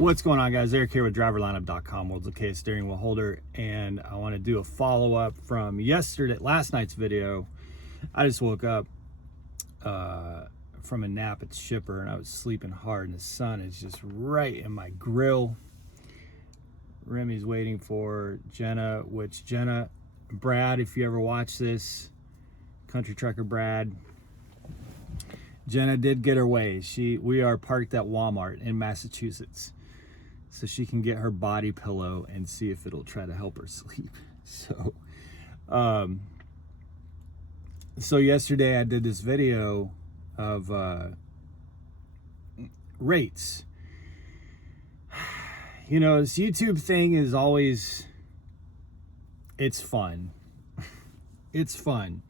What's going on, guys? Eric here with driverlineup.com, world's okayest steering wheel holder, and I want to do a follow-up from last night's video. I just woke up from a nap at Shipper, and I was sleeping hard, and the sun is just right in my grill. Remy's waiting for Jenna, Brad, if you ever watch this, Country Trucker Brad, Jenna did get her way. We are parked at Walmart in Massachusetts, so she can get her body pillow and see if it'll try to help her sleep. So yesterday I did this video of rates. You know, this YouTube thing is always, it's fun. It's fun.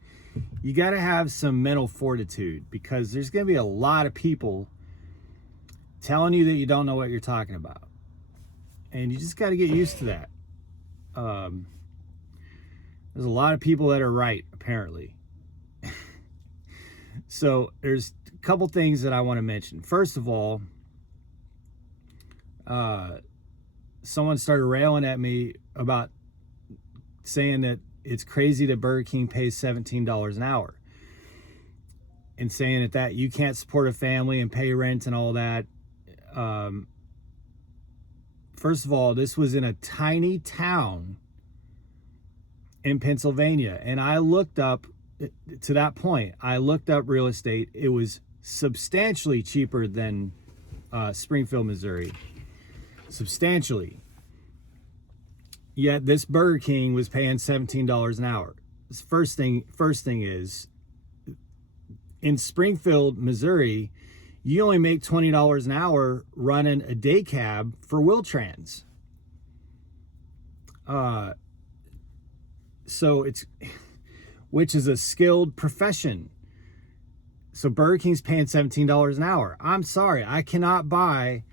You got to have some mental fortitude, because there's going to be a lot of people telling you that you don't know what you're talking about. And you just got to get used to that. There's a lot of people that are right, apparently. So there's a couple things that I want to mention. First of all, someone started railing at me about saying that it's crazy that Burger King pays $17 an hour, and saying that you can't support a family and pay rent and all that. First of all, this was in a tiny town in Pennsylvania, and I looked up, to that point, I looked up real estate. It was substantially cheaper than Springfield, Missouri. Substantially. Yet this Burger King was paying $17 an hour. First thing is, in Springfield, Missouri, you only make $20 an hour running a day cab for Wheel-Trans. Which is a skilled profession. So Burger King's paying $17 an hour. I'm sorry, I cannot buy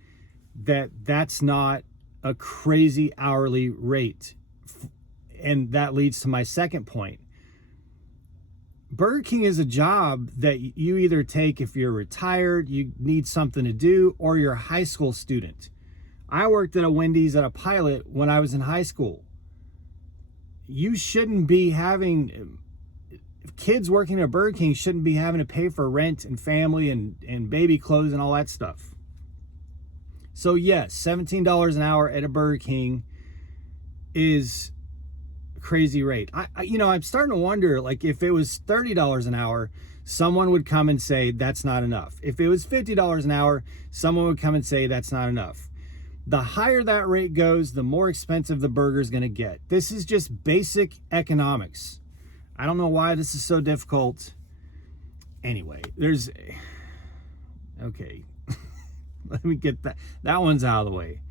that. That's not a crazy hourly rate. And that leads to my second point. Burger King is a job that you either take if you're retired, you need something to do, or you're a high school student. I worked at a Wendy's at a pilot when I was in high school. You shouldn't be having, kids working at Burger King shouldn't be having to pay for rent and family and baby clothes and all that stuff. So yes, $17 an hour at a Burger King is a crazy rate. I'm starting to wonder, like, if it was $30 an hour, someone would come and say that's not enough. If it was $50 an hour, someone would come and say that's not enough. The higher that rate goes, the more expensive the burger's going to get. This is just basic economics. I don't know why this is so difficult. Anyway, okay. Let me get that one's out of the way.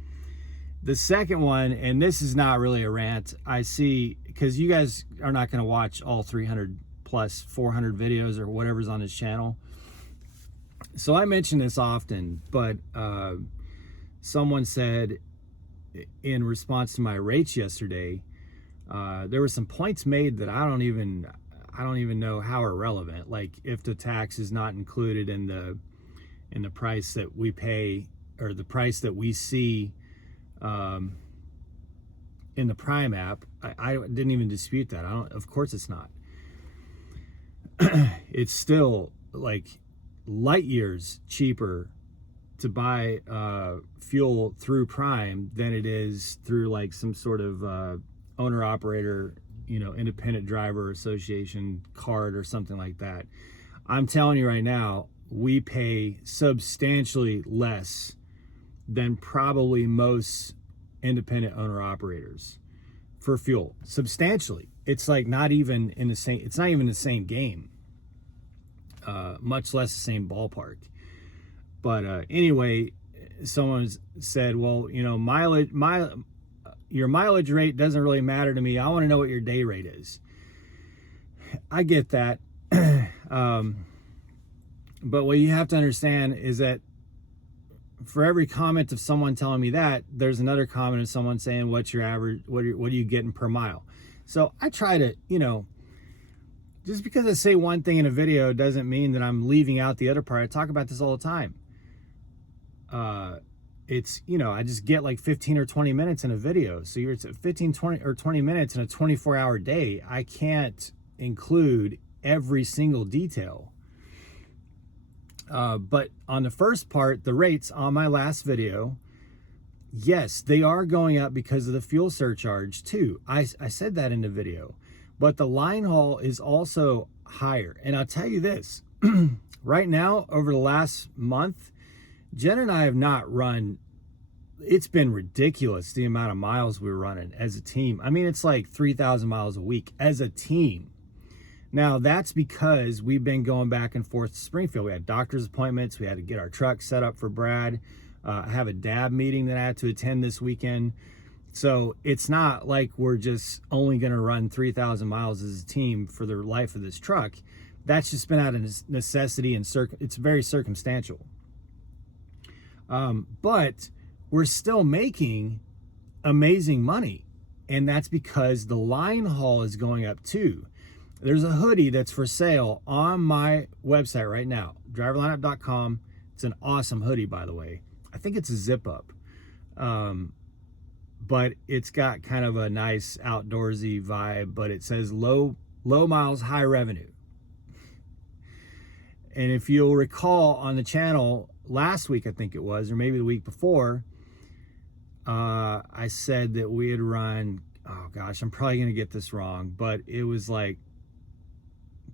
The second one, and this is not really a rant, I see, because you guys are not going to watch all 300 plus 400 videos or whatever's on this channel. So I mention this often, but someone said in response to my rates yesterday, there were some points made that I don't even know how are relevant. Like, if the tax is not included in the price that we pay, or the price that we see in the Prime app, I didn't even dispute that. Of course it's not. It's still like light years cheaper to buy fuel through Prime than it is through like some sort of owner operator, independent driver association card or something like that. I'm telling you right now, we pay substantially less than probably most independent owner operators for fuel. Substantially. It's like not even in the same, it's not even the same game. Much less the same ballpark. But anyway, someone said, well, your mileage rate doesn't really matter to me. I want to know what your day rate is. I get that. But what you have to understand is that for every comment of someone telling me that, there's another comment of someone saying, what's your average, what are you getting per mile? So I try to, just because I say one thing in a video doesn't mean that I'm leaving out the other part. I talk about this all the time. it's, you know, I just get like 15 or 20 minutes in a video. So you're at 15, 20 or 20 minutes in a 24-hour day. I can't include every single detail. But on the first part, the rates on my last video, yes, they are going up because of the fuel surcharge too. I said that in the video, but the line haul is also higher. And I'll tell you this, right now, over the last month, Jen and I have not run, it's been ridiculous the amount of miles we're running as a team. I mean, it's like 3,000 miles a week as a team. Now, that's because we've been going back and forth to Springfield. We had doctor's appointments. We had to get our truck set up for Brad. I have a DAB meeting that I had to attend this weekend. So it's not like we're just only going to run 3,000 miles as a team for the life of this truck. That's just been out of necessity, and it's very circumstantial. But we're still making amazing money. And that's because the line haul is going up too. There's a hoodie that's for sale on my website right now, driverlineup.com. It's an awesome hoodie, by the way. I think it's a zip up. But it's got kind of a nice outdoorsy vibe, but it says low miles, high revenue. And if you'll recall on the channel last week, I think it was, or maybe the week before, I said that we had run, oh gosh, I'm probably going to get this wrong, but it was like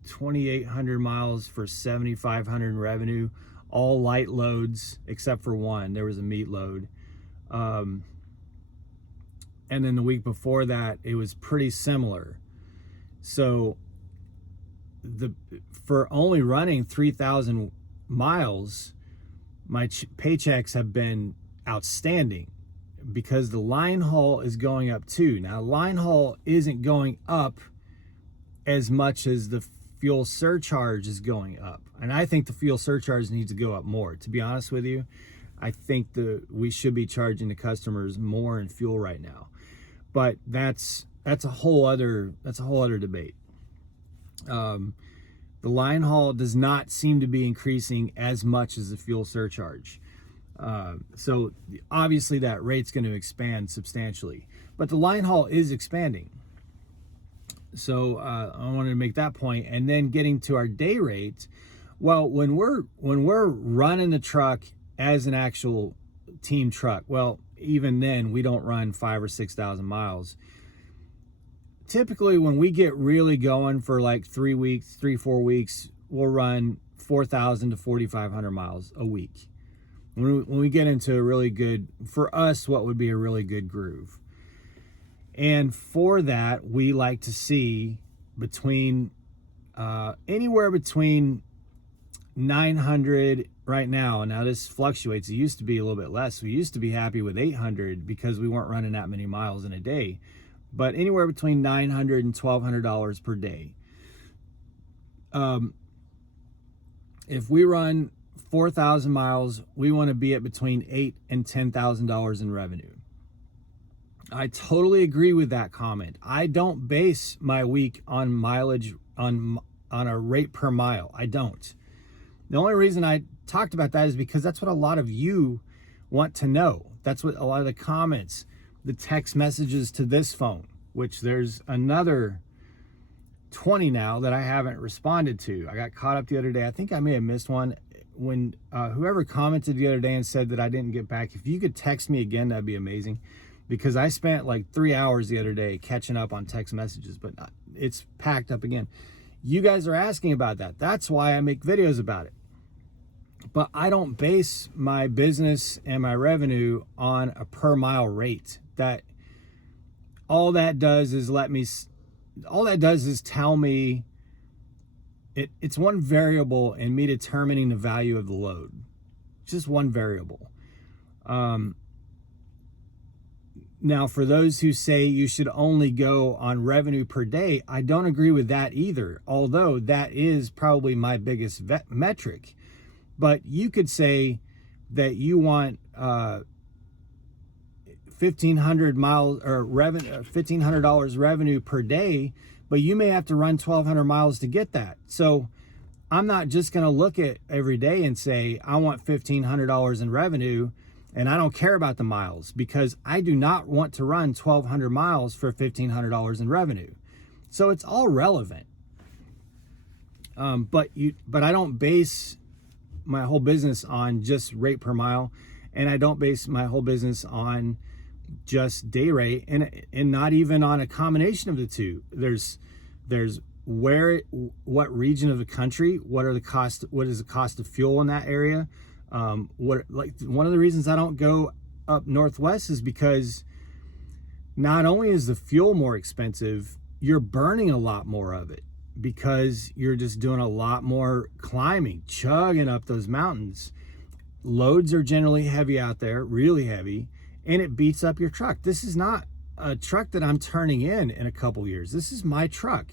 2,800 miles for 7,500 in revenue, all light loads except for one. There was a meat load. And then the week before that, it was pretty similar. So for only running 3,000 miles, my paychecks have been outstanding because the line haul is going up too. Now, line haul isn't going up as much as the fuel surcharge is going up. And I think the fuel surcharge needs to go up more. To be honest with you, I think we should be charging the customers more in fuel right now. But that's a whole other debate. The line haul does not seem to be increasing as much as the fuel surcharge. So obviously that rate's going to expand substantially, but the line haul is expanding. So I wanted to make that point. And then getting to our day rate, well, when we're running the truck as an actual team truck, well, even then we don't run 5,000 or 6,000 miles. Typically, when we get really going for like 3 weeks, 4 weeks, we'll run 4,000 to 4,500 miles a week. When we get into a really good, for us, what would be a really good groove. And for that, we like to see between anywhere between 900 right now. Now this fluctuates. It used to be a little bit less. We used to be happy with 800 because we weren't running that many miles in a day. But anywhere between $900 and $1,200 per day. If we run 4,000 miles, we want to be at between $8,000 and $10,000 in revenue. I totally agree with that comment. I don't base my week on mileage, on a rate per mile. I don't. The only reason I talked about that is because that's what a lot of you want to know. That's what a lot of the comments, the text messages to this phone, which there's another 20 now that I haven't responded to. I got caught up the other day. I think I may have missed one when whoever commented the other day and said that I didn't get back. If you could text me again, that'd be amazing, because I spent like 3 hours the other day catching up on text messages, but it's packed up again. You guys are asking about that. That's why I make videos about it. But I don't base my business and my revenue on a per mile rate. All that does is tell me it's one variable in me determining the value of the load. It's just one variable. Now, for those who say you should only go on revenue per day, I don't agree with that either, although that is probably my biggest metric. But you could say that you want $1,500 revenue per day, but you may have to run 1,200 miles to get that. So I'm not just going to look at every day and say I want $1,500 in revenue And I don't care about the miles because I do not want to run 1,200 miles for $1,500 in revenue. So it's all relevant. But I don't base my whole business on just rate per mile, and I don't base my whole business on just day rate, and not even on a combination of the two. There's what region of the country, what is the cost of fuel in that area. One of the reasons I don't go up Northwest is because not only is the fuel more expensive, you're burning a lot more of it because you're just doing a lot more climbing, chugging up those mountains. Loads are generally heavy out there, really heavy, and it beats up your truck. This is not a truck that I'm turning in a couple years. This is my truck.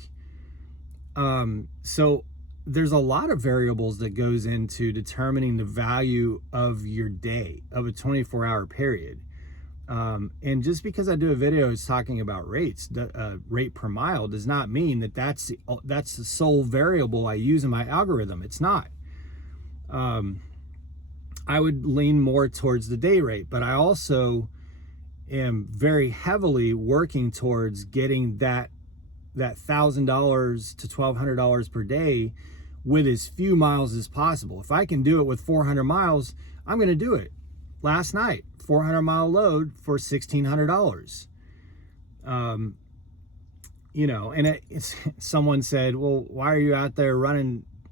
So there's a lot of variables that goes into determining the value of your day, of a 24-hour period. And just because I do a video talking about rates, rate per mile, does not mean that that's the sole variable I use in my algorithm. It's not. I would lean more towards the day rate, but I also am very heavily working towards getting that $1,000 to $1,200 per day with as few miles as possible. If I can do it with 400 miles, I'm going to do it. Last night, 400-mile load for $1,600. And someone said, well, why are you out there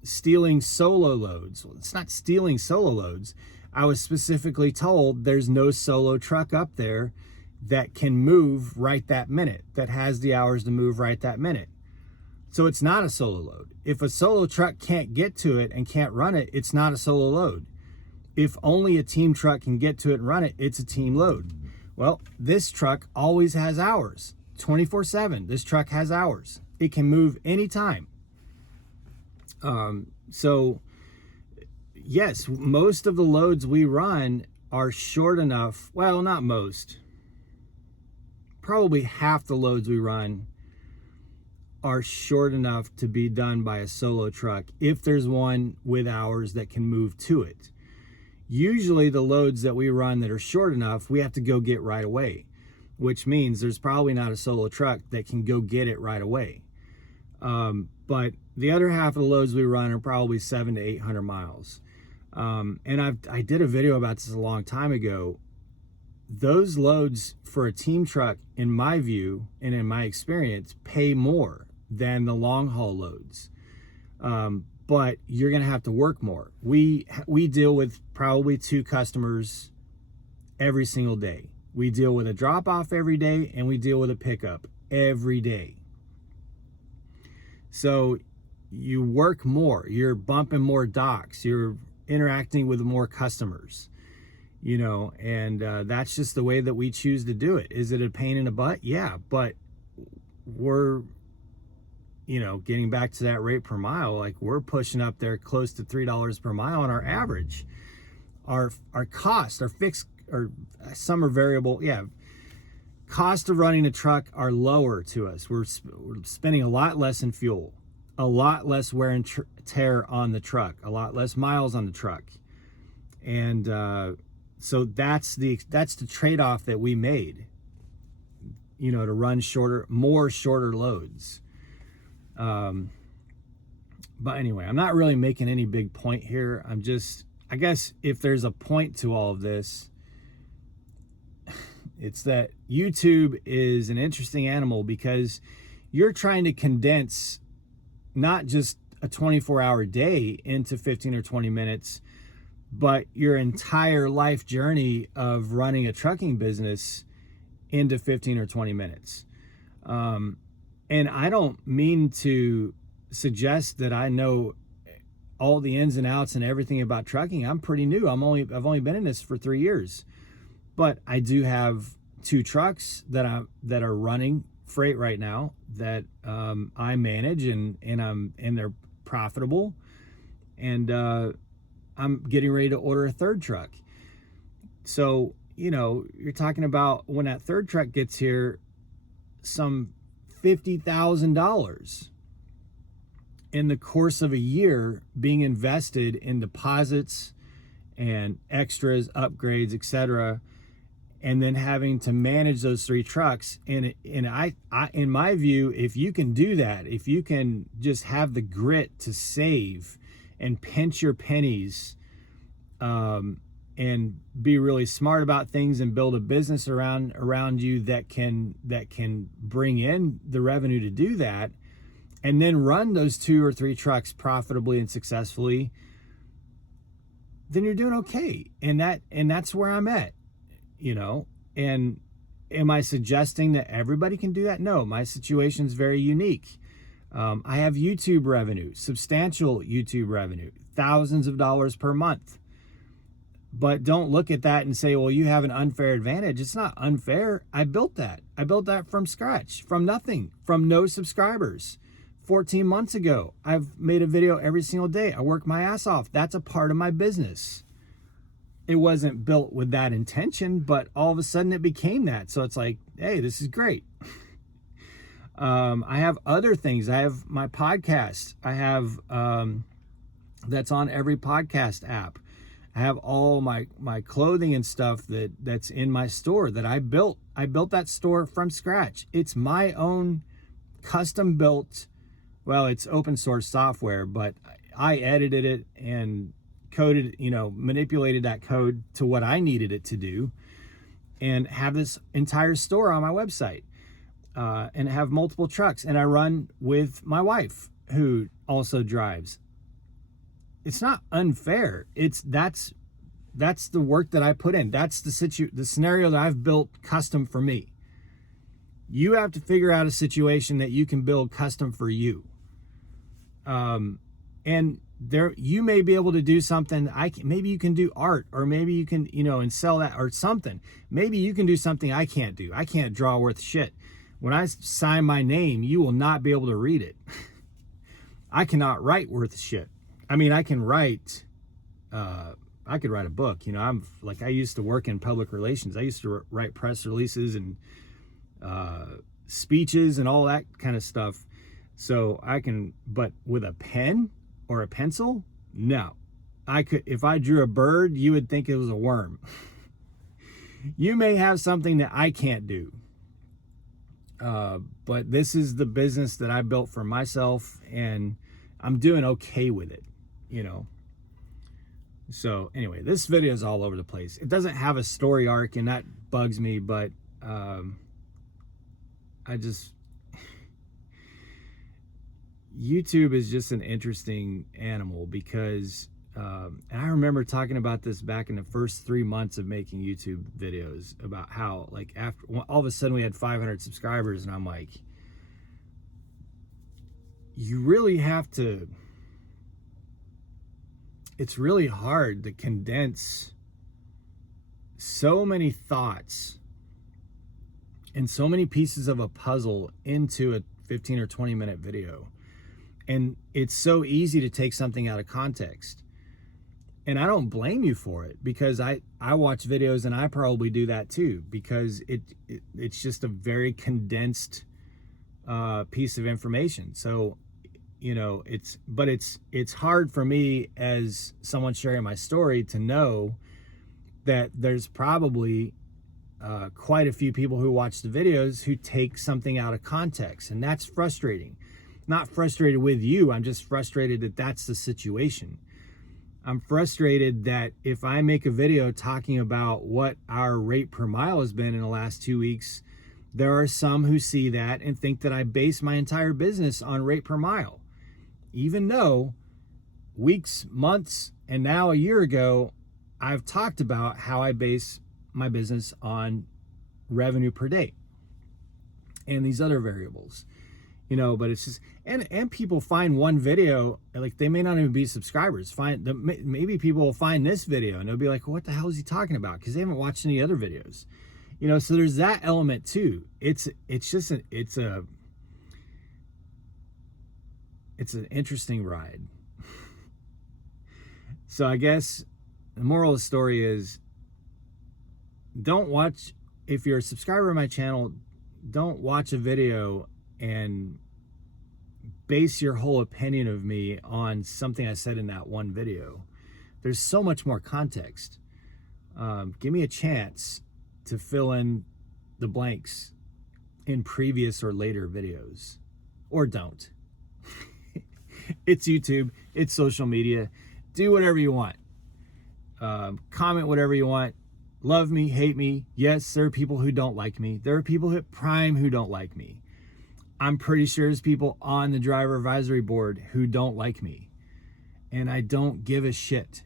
stealing solo loads? Well, it's not stealing solo loads. I was specifically told there's no solo truck up there that can move right that minute, that has the hours to move right that minute. So it's not a solo load. If a solo truck can't get to it and can't run it, it's not a solo load. If only a team truck can get to it and run it, it's a team load. Well, this truck always has hours, 24/7. This truck has hours. It can move anytime. So yes, most of the loads we run are short enough. Well, not most. Probably half the loads we run are short enough to be done by a solo truck if there's one with hours that can move to it. Usually the loads that we run that are short enough, we have to go get right away, which means there's probably not a solo truck that can go get it right away. But the other half of the loads we run are probably 700 to 800 miles. And I did a video about this a long time ago. Those loads for a team truck, in my view and in my experience, pay more than the long haul loads. But you're going to have to work more. We deal with probably 2 customers every single day. We deal with a drop off every day, and we deal with a pickup every day. So you work more, you're bumping more docks, you're interacting with more customers, and that's just the way that we choose to do it. Is it a pain in the butt? Yeah, but we're, getting back to that rate per mile, like we're pushing up there close to $3 per mile on our average. Our cost, our fixed, or some are variable. Yeah. Cost of running a truck are lower to us. We're spending a lot less in fuel, a lot less wear and tear on the truck, a lot less miles on the truck. And so that's the trade-off that we made, to run shorter loads. But anyway, I'm not really making any big point here. I guess if there's a point to all of this, it's that YouTube is an interesting animal because you're trying to condense not just a 24-hour day into 15 or 20 minutes, but your entire life journey of running a trucking business into 15 or 20 minutes. And I don't mean to suggest that I know all the ins and outs and everything about trucking. I'm pretty new. I've only been in this for 3 years, but I do have 2 trucks that are running freight right now that I manage, and they're profitable, and I'm getting ready to order a 3rd truck. So you're talking about when that 3rd truck gets here, some $50,000 in the course of a year being invested in deposits and extras, upgrades, etc., and then having to manage those 3 trucks. And I in my view, if you can do that, if you can just have the grit to save and pinch your pennies, and be really smart about things and build a business around you that can bring in the revenue to do that, and then run those 2 or 3 trucks profitably and successfully, then you're doing okay. And that's where I'm at, you know. And am I suggesting that everybody can do that? No, my situation is very unique. I have YouTube revenue, substantial YouTube revenue, thousands of dollars per month. But don't look at that and say, well, you have an unfair advantage. It's not unfair. I built that. I built that from scratch, from nothing, from no subscribers. 14 months ago, I've made a video every single day. I work my ass off. That's a part of my business. It wasn't built with that intention, but all of a sudden it became that. So it's like, hey, this is great. I have other things. I have my podcast. I have that's on every podcast app. I have all my clothing and stuff that's in my store that I built. I built that store from scratch. It's my own custom built, well, it's open source software, but I edited it and coded, manipulated that code to what I needed it to do, and have this entire store on my website, and have multiple trucks. And I run with my wife, who also drives. It's not unfair. That's the work that I put in. That's the scenario that I've built custom for me. You have to figure out a situation that you can build custom for you. And there, you may be able to do something. Maybe you can do art, or maybe you can, and sell that or something. Maybe you can do something I can't do. I can't draw worth shit. When I sign my name, you will not be able to read it. I cannot write worth shit. I mean, I can write, I could write a book. I used to work in public relations. I used to write press releases and speeches and all that kind of stuff. So I can, but with a pen or a pencil, no. I could, if I drew a bird, you would think it was a worm. You may have something that I can't do. But this is the business that I built for myself, and I'm doing okay with it, So anyway, this video is all over the place. It doesn't have a story arc, and that bugs me, but YouTube is just an interesting animal, because and I remember talking about this back in the first 3 months of making YouTube videos, about how, like, after all of a sudden we had 500 subscribers, and I'm like, you really have to, it's really hard to condense so many thoughts and so many pieces of a puzzle into a 15 or 20 minute video. And it's so easy to take something out of context. And I don't blame you for it, because I watch videos and I probably do that too, because it's just a very condensed piece of information. So, it's hard for me as someone sharing my story to know that there's probably quite a few people who watch the videos who take something out of context, and that's frustrating. Not frustrated with you, I'm just frustrated that that's the situation. I'm frustrated that if I make a video talking about what our rate per mile has been in the last 2 weeks, there are some who see that and think that I base my entire business on rate per mile. Even though weeks, months, and now a year ago, I've talked about how I base my business on revenue per day and these other variables. But it's just, and people find one video, like, they may not even be subscribers. Maybe people will find this video and they'll be like, what the hell is he talking about? Because they haven't watched any other videos, so there's that element too. It's an interesting ride. So I guess the moral of the story is, don't watch, if you're a subscriber of my channel, don't watch a video and base your whole opinion of me on something I said in that one video. There's so much more context. Give me a chance to fill in the blanks in previous or later videos, or don't. It's YouTube, it's social media. Do whatever you want. Comment whatever you want. Love me, hate me. Yes, there are people who don't like me. There are people at Prime who don't like me. I'm pretty sure there's people on the driver advisory board who don't like me. And I don't give a shit.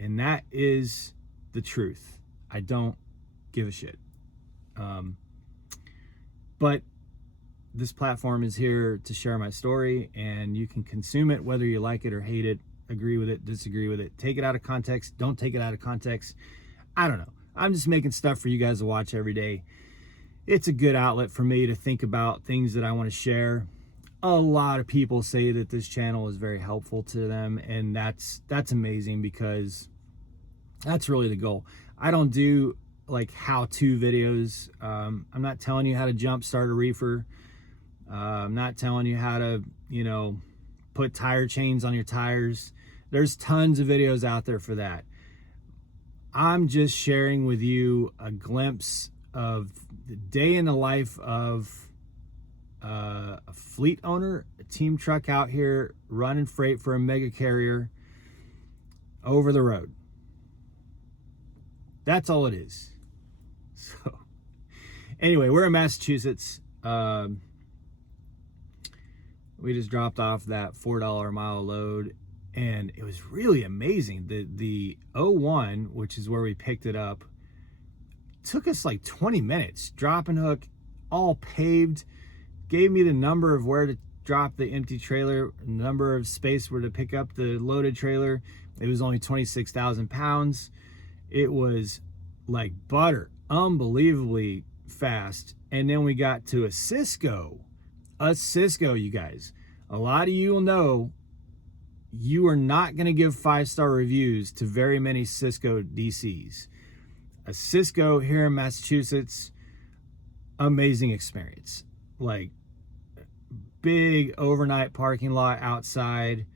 And that is the truth. I don't give a shit. But this platform is here to share my story, and you can consume it whether you like it or hate it, agree with it, disagree with it, take it out of context, don't take it out of context. I don't know. I'm just making stuff for you guys to watch every day. It's a good outlet for me to think about things that I want to share. A lot of people say that this channel is very helpful to them, and that's amazing, because that's really the goal. I don't do like how-to videos. I'm not telling you how to jump start a reefer. I'm not telling you how to, put tire chains on your tires. There's tons of videos out there for that. I'm just sharing with you a glimpse of the day in the life of a fleet owner, a team truck out here running freight for a mega carrier over the road. That's all it is. So anyway, we're in Massachusetts. We just dropped off that $4 a mile load, and it was really amazing. The 01, which is where we picked it up, took us like 20 minutes. Drop and hook, all paved. Gave me the number of where to drop the empty trailer, number of space where to pick up the loaded trailer. It was only 26,000 pounds. It was like butter, unbelievably fast. And then we got to a Cisco, you guys. A lot of you will know you are not going to give 5-star reviews to very many Cisco DCs. A Cisco here in Massachusetts, amazing experience. Like, big overnight parking lot outside,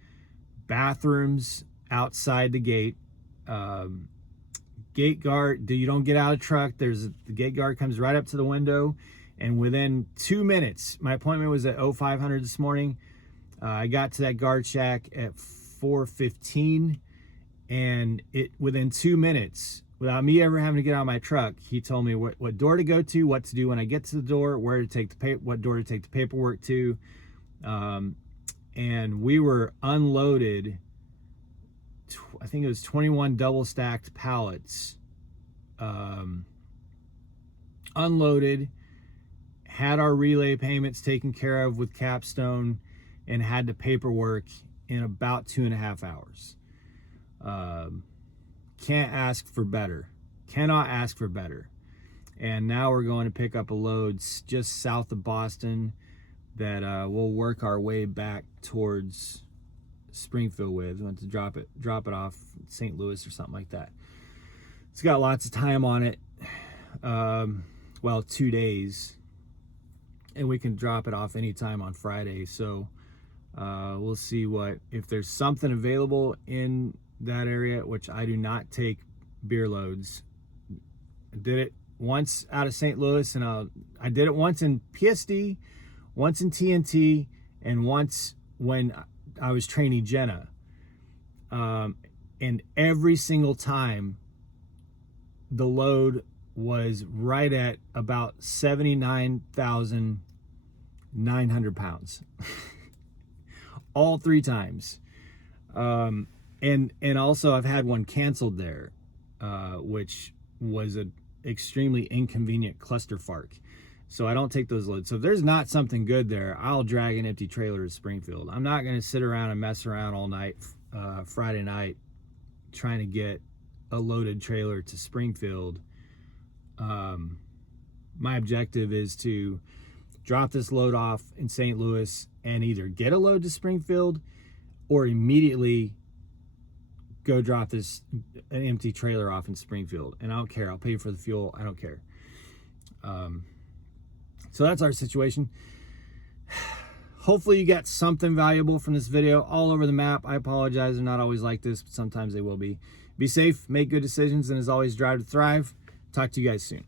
bathrooms outside the gate, gate guard. You don't get out of truck. The gate guard comes right up to the window, and within 2 minutes, my appointment was at 0500 this morning. I got to that guard shack at 4:15, and within 2 minutes, without me ever having to get out of my truck, he told me what door to go to, what to do when I get to the door, where to take what door to take the paperwork to, and we were unloaded. I think it was 21 double stacked pallets, unloaded, had our relay payments taken care of with Capstone, and had the paperwork in about 2.5 hours. Can't ask for better. Cannot ask for better. And now we're going to pick up a load just south of Boston that we'll work our way back towards Springfield with. We went to drop it off St. Louis or something like that. It's got lots of time on it. 2 days. And we can drop it off anytime on Friday. So we'll see if there's something available in that area, which I do not take beer loads. I did it once out of St. Louis, and I did it once in PSD, once in TNT, and once when I was training Jenna. And every single time the load was right at about 79,900 pounds. All 3 times. And also I've had one canceled there, which was an extremely inconvenient clusterfuck. So I don't take those loads. So if there's not something good there, I'll drag an empty trailer to Springfield. I'm not going to sit around and mess around all night, Friday night, trying to get a loaded trailer to Springfield. My objective is to drop this load off in St. Louis and either get a load to Springfield or immediately go drop an empty trailer off in Springfield. And I don't care. I'll pay for the fuel. I don't care. So that's our situation. Hopefully you got something valuable from this video. All over the map. I apologize. They're not always like this, but sometimes they will be. Be safe, make good decisions, and as always, drive to thrive. Talk to you guys soon.